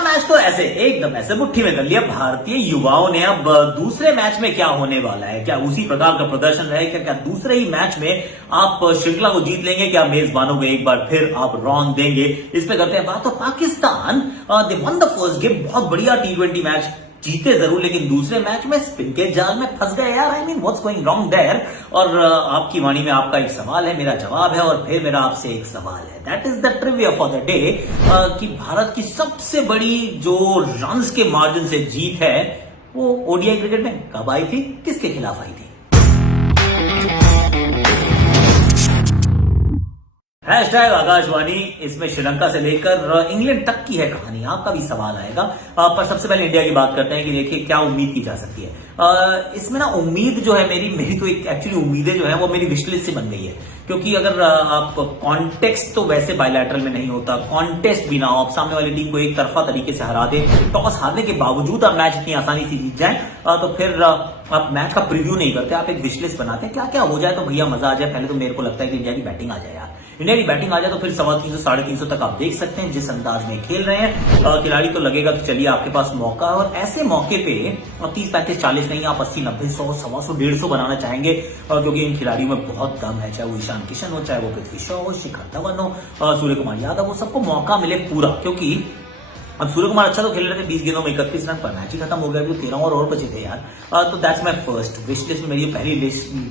पहला मैच तो ऐसे एकदम ऐसे मुट्ठी में कर लिया भारतीय युवाओं ने। अब दूसरे मैच में क्या होने वाला है, क्या उसी प्रकार का प्रदर्शन रहेगा, क्या दूसरे ही मैच में आप श्रृंखला को जीत लेंगे, क्या मेजबानों को एक बार फिर आप रौंद देंगे, इस पे करते हैं बात। तो पाकिस्तान दे वन द फर्स्ट गेम, बहुत बढ़िया T20 मैच जीते जरूर, लेकिन दूसरे मैच में स्पिन के जाल में फंस गए यार। I mean what's going wrong there. और आपकी वाणी में आपका एक सवाल है, मेरा जवाब है, और फिर मेरा आपसे एक सवाल है। That is the trivia for the day कि भारत की सबसे बड़ी जो रन्स के मार्जिन से जीत है वो ओडीआई क्रिकेट में कब आई थी, किसके खिलाफ आई थी? हैशटैग आकाशवाणी, इसमें श्रीलंका से लेकर इंग्लैंड तक की है कहानी। आपका भी सवाल आएगा, पर सबसे पहले इंडिया की बात करते हैं कि देखिए क्या उम्मीद की जा सकती है। इसमें ना उम्मीद जो है मेरी तो एक एक्चुअली उम्मीदें जो है वो मेरी विशलिस्ट से बन गई है। क्योंकि अगर आप कॉन्टेक्स्ट तो वैसे बायलैटरल में नहीं होता, कॉन्टेस्ट भी ना हो, आप सामने वाली टीम को एक तरफा तरीके से हरा दे, टॉस हारने के बावजूद आप मैच इतनी आसानी से जीत जाए, तो फिर आप मैच का प्रीव्यू नहीं करते, आप एक विशलिस्ट बनाते हैं क्या क्या हो जाए तो भैया मजा आ जाए। पहले तो मेरे को लगता है कि इंडिया की बैटिंग आ जाए यार, इंडिया की बैटिंग आ जाए तो फिर 350 साढ़े 300 तक आप देख सकते हैं जिस अंदाज में खेल रहे हैं खिलाड़ी। तो लगेगा कि चलिए आपके पास मौका है, और ऐसे मौके पे 30 35 40 नहीं, आप 80 90 100 125 150 बनाना चाहेंगे, क्योंकि इन खिलाड़ियों में बहुत दम है। चाहे वो ईशान किशन हो, चाहे वो पृथ्वी शॉ हो, शिखर धवन हो, सूर्य कुमार यादव हो, सबको मौका मिले पूरा। क्योंकि अब सूर्य कुमार अच्छा तो खेल रहे थे, 20 गेंदों में 31 रन पर मैच ही खत्म हो गया, जो 13 और बचे थे यार। तो that's my first wish list में मेरी पहली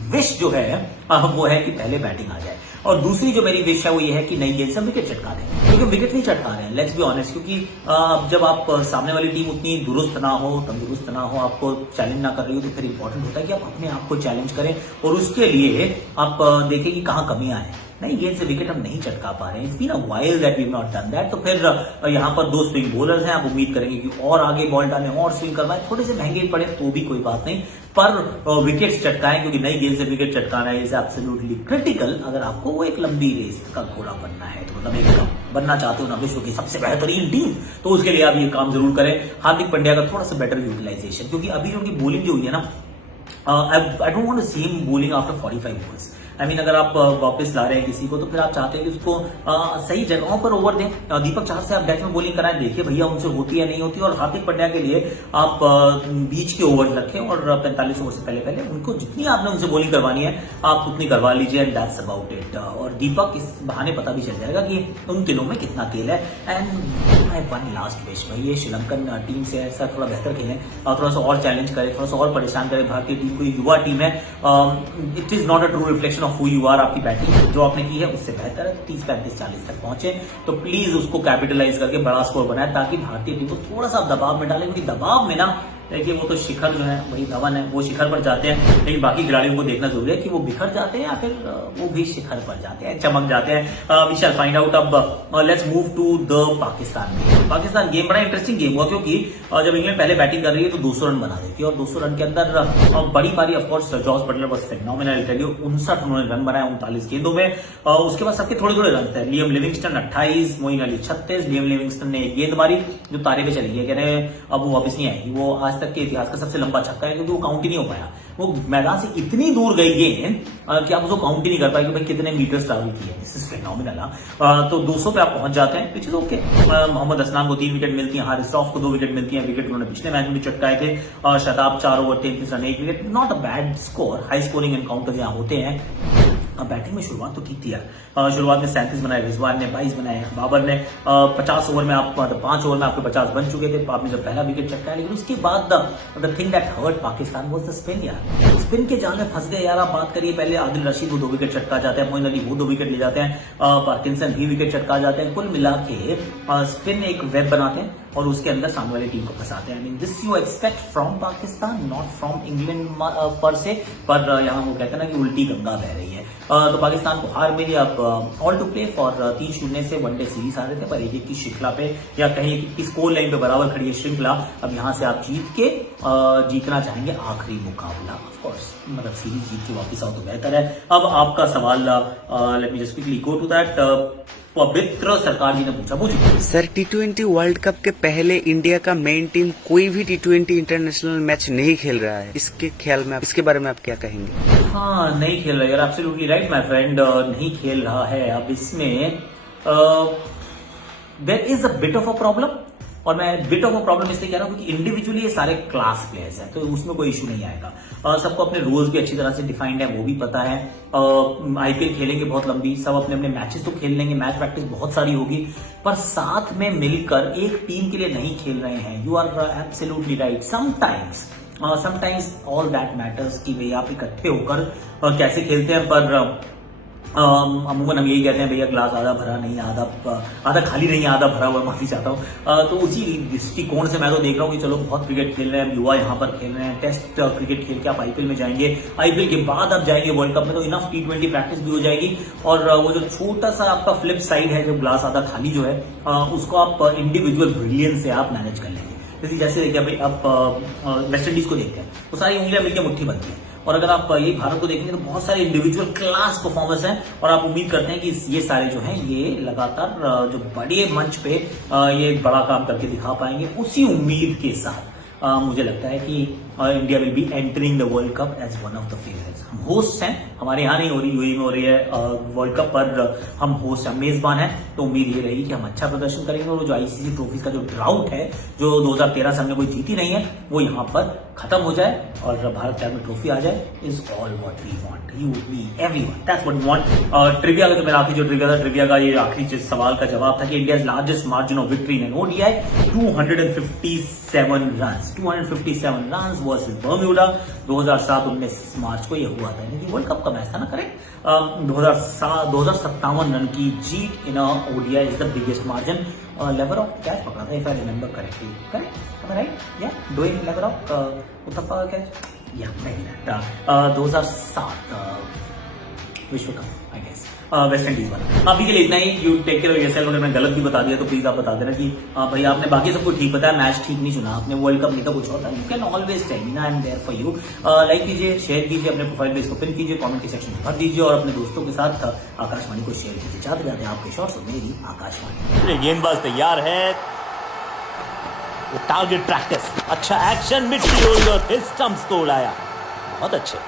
विश जो है वो है कि पहले बैटिंग आ जाए। और दूसरी जो मेरी विश है वो ये है कि नई गेंद से विकेट चटका दें, क्योंकि विकेट नहीं चटका रहे हैं, लेट्स बी ऑनेस्ट। क्योंकि जब आप सामने वाली टीम उतनी दुरुस्त ना हो, तंदुरुस्त ना हो, आपको चैलेंज ना कर रही हो, तो फिर इंपॉर्टेंट होता है कि आप अपने आप को चैलेंज करें, और उसके लिए आप देखें कि कहाँ कमियां हैं। नहीं, गेंद से विकेट हम नहीं चटका पा रहे हैं, it's been a while that we have not done that. तो फिर यहाँ पर 2 स्विंग बॉलर्स हैं, आप उम्मीद करेंगे कि और आगे बॉल डालें और स्विंग करवाएं, थोड़े से महंगे पड़े तो भी कोई बात नहीं, पर विकेट्स चटकाएं, क्योंकि नई गेंद से विकेट चटकाना इज एब्सोल्युटली क्रिटिकल अगर आपको वो एक लंबी रेस का घोड़ा बनना है। तो मतलब एक बनना चाहते हो ना विश्व की सबसे बेहतरीन टीम, तो उसके लिए आप ये काम जरूर करें। हार्दिक पांड्या का थोड़ा सा बेटर यूटिलाइजेशन, क्योंकि अभी उनकी बॉलिंग जो हुई है ना, I don't want to see him bowling after 45 overs. I mean अगर आप वापस ला रहे हैं किसी को, तो फिर आप चाहते हैं कि उसको सही जगहों पर ओवर दें। दीपक चाहर से आप डेथ में बॉलिंग कराएं, देखिए भैया उनसे होती है नहीं होती। और हार्दिक पांड्या के लिए आप बीच के ओवर रखें, और 45 ओवर से पहले पहले उनको जितनी आपने उनसे बॉलिंग करवानी है आप उतनी करवा लीजिए, एंड दैट्स अबाउट इट। और दीपक इस बहाने पता भी चल जाएगा कि उन तिलों में कितना तेल है। And my one last wish, भाई ये श्रीलंकन टीम से ऐसा थोड़ा बेहतर खेलें, थोड़ा सा और चैलेंज करें, थोड़ा सा और परेशान करें भारतीय टीम को। युवा टीम है, it is not a true reflection of who you are. आपकी बैटिंग जो आपने की है उससे बेहतर है, 30 35 40 तक पहुंचे, तो प्लीज उसको कैपिटलाइज करके बड़ा स्कोर बनाए, ताकि भारतीय टीम को थोड़ा सा दबाव में डाले। क्योंकि दबाव में ना देखिए वो तो शिखर जो है वही धवन है, वो शिखर पर जाते हैं, लेकिन बाकी खिलाड़ियों को देखना जरूरी है कि वो बिखर जाते हैं या फिर वो भी शिखर पर जाते हैं, चमक जाते हैं। We shall find out. अब let's move to the Pakistan game बड़ा इंटरेस्टिंग गेम हुआ, क्योंकि जब इंग्लैंड पहले बैटिंग कर रही है तो 200 रन बना देती है, और 200 रन के अंदर बड़ी पारी of course Jos Buttler was phenomenal. 59 उन्होंने रन बनाए 39 गेंदों में। उसके बाद सबके थोड़े थोड़े रन थे। Liam Livingstone 28, Moeen Ali 36। Liam Livingstone ने एक गेंद मारी जो तारे पे चली गई, कह रहे हैं अब वो वापस नहीं आएगी। वो आज तक के इतिहास का सबसे लंबा छक्का है, क्योंकि वो काउंट ही नहीं हो पाया। वो मैदान से इतनी दूर गई गेंद कि आप उसको काउंट ही नहीं कर पाए कि भाई कितने मीटर्स ट्रैवल किए। This is phenomenal. तो 200 पे आप पहुंच जाते हैं, विच इज ओके। मोहम्मद असलाम को 3 विकेट मिलती है, हारिस रऊफ को 2 विकेट मिलती है। विकेट उन्होंने पिछले मैच में भी चटकाए थे। शताब 4 over 33 run 1 wicket, not a bad score. High scoring encounters यहाँ होते हैं। बैटिंग में शुरुआत तो की थी यार, शुरुआत में 37 बनाए, रिजवान ने 22 बनाए, बाबर ने 50 ओवर में आप 5 ओवर में आपके 50 बन चुके थे, आपने जब पहला विकेट चटकाया। लेकिन उसके बाद the thing that hurt Pakistan was the spin यार। स्पिन के जाल में फंस गए यार। आप बात करिए, पहले आदिल रशीद वो 2 विकेट चटका जाते हैं, मोइन अली वो 2 विकेट ले जाते हैं, पार्किंसन भी विकेट चटका जाते हैं। कुल मिला के स्पिन एक वेब बनाते हैं और उसके अंदर सामने वाली टीम को फंसाते हैं। This you expect from Pakistan, not from England पर से। पर यहाँ वो कहते हैं ना कि उल्टी गंगा बह रही है। तो पाकिस्तान को हार मिली। अब ऑल टू प्ले फॉर 3-0 से वनडे सीरीज आ रहे थे, पर 1-1 की श्रृंखला पे या कहीं की स्कोर लाइन पे बराबर खड़ी है श्रृंखला। अब यहाँ से आप जीत के जीतना चाहेंगे आखिरी मुकाबला। ऑफ कोर्स मतलब सीरीज जीत के वापस आओ तो बेहतर है। अब आपका सवाल, let me just quickly go to that. Pavitra Sarkar जी ने पूछा सर, T20 वर्ल्ड कप के पहले इंडिया का मेन टीम कोई भी T20 इंटरनेशनल मैच नहीं खेल रहा है। इसके ख्याल में इसके बारे में आप क्या कहेंगे? हाँ, नहीं खेल रहा है यार, एब्सोल्युटली राइट माय फ्रेंड, नहीं खेल रहा है। अब इसमें there is a bit of a problem. और मैं बिट ऑफ अ प्रॉब्लम इसलिए कह रहा हूं क्योंकि इंडिविजुअली ये सारे क्लास प्लेयर्स हैं, तो उसमें कोई इशू नहीं आएगा। सबको अपने रोल्स भी अच्छी तरह से डिफाइंड है, वो भी पता है। आईपीएल खेलेंगे बहुत लंबी, सब अपने अपने मैचेस तो खेल लेंगे, मैच प्रैक्टिस बहुत सारी होगी, पर साथ में मिलकर एक टीम के लिए नहीं खेल रहे हैं। You are absolutely right. Sometimes all that matters कि भैया आप इकट्ठे होकर कैसे खेलते हैं, पर अमूमन हम यही कहते हैं भैया ग्लास आधा भरा नहीं, आधा खाली नहीं, आधा भरा हुआ, माफी चाहता हूँ। तो उसी दृष्टिकोण से मैं तो देख रहा हूँ कि चलो बहुत क्रिकेट खेल रहे हैं, युवा यहाँ पर खेल रहे हैं, टेस्ट क्रिकेट खेल के आप आईपीएल में जाएंगे, आईपीएल के बाद आप जाएंगे वर्ल्ड कप में, तो इनफ T20 प्रैक्टिस भी हो जाएगी। और वो जो छोटा सा आपका फ्लिप साइड है, जो ग्लास आधा खाली जो है, उसको आप इंडिविजुअल ब्रिलियंस से आप मैनेज कर लेंगे। जैसे देखिए भाई आप वेस्ट इंडीज को देखते हैं, वो सारी उंगलियां मिलकर मुट्ठी बनती है, और अगर आप ये भारत को देखेंगे तो बहुत सारे इंडिविजुअल क्लास परफॉर्मेंस हैं, और आप उम्मीद करते हैं कि ये सारे जो हैं ये लगातार जो बड़े मंच पे ये बड़ा काम करके दिखा पाएंगे। उसी उम्मीद के साथ मुझे लगता है कि India will be entering the world cup as one of the favourites. हम होस्ट हैं, हमारे यहाँ नहीं हो रही, यूएई में हो रही है वर्ल्ड कप, पर हम होस्ट हैं, मेजबान हैं, तो उम्मीद ये रहेगी कि हम अच्छा प्रदर्शन करेंगे, और जो आईसीसी ट्रॉफी का जो ड्राउट है, जो 2013 से हमने कोई जीती नहीं है, वो यहाँ पर खत्म हो जाए और भारत के हाथ में ट्रॉफी आ जाए। Is all what we want, you me everyone, that's what we want. Trivia का जो मेरा आखिरी जो ट्रिविया था, ट्रिविया का ये आखिरी जिस सवाल का जवाब था कि India's largest margin of victory in ODI 257 runs, 257 runs versus Bermuda. 2007-19 मार्च को ये हुआ था, यानी कि वर्ल्ड कप का मैच था ना, करेक्ट। 257 रन की जीत in ODI is the biggest margin. लेवर ऑफ कैच पकड़ा था, if I remember correctly, correct, am I right? Yeah, doing lever of Uthappa catch. Yeah, maybe that. 2007 विश्व cup I guess, West Indies वाला। अभी के लिए इतना ही। You take care of yourself. अगर मैं गलत भी बता दिया तो प्लीज आप बता देना कि भाई आपने बाकी सब कुछ ठीक बताया, मैच ठीक नहीं चुना आपने, वर्ल्ड कप नहीं था, कुछ और था। You can always tell me ना, I am there for you. Like कीजिए, शेयर कीजिए, अपने प्रोफाइल पे इसको पिन कीजिए, कमेंट के सेक्शन में भर दीजिए, और अपने दोस्तों के साथ आकाशवाणी को शेयर कीजिए। चाहते जाते आपके शॉट्स और मेरी आकाशवाणी। गेंदबाज तैयार है, टारगेट प्रैक्टिस, अच्छा एक्शन, मिड फील्ड और स्टंप्स को उड़ाया, बहुत अच्छे।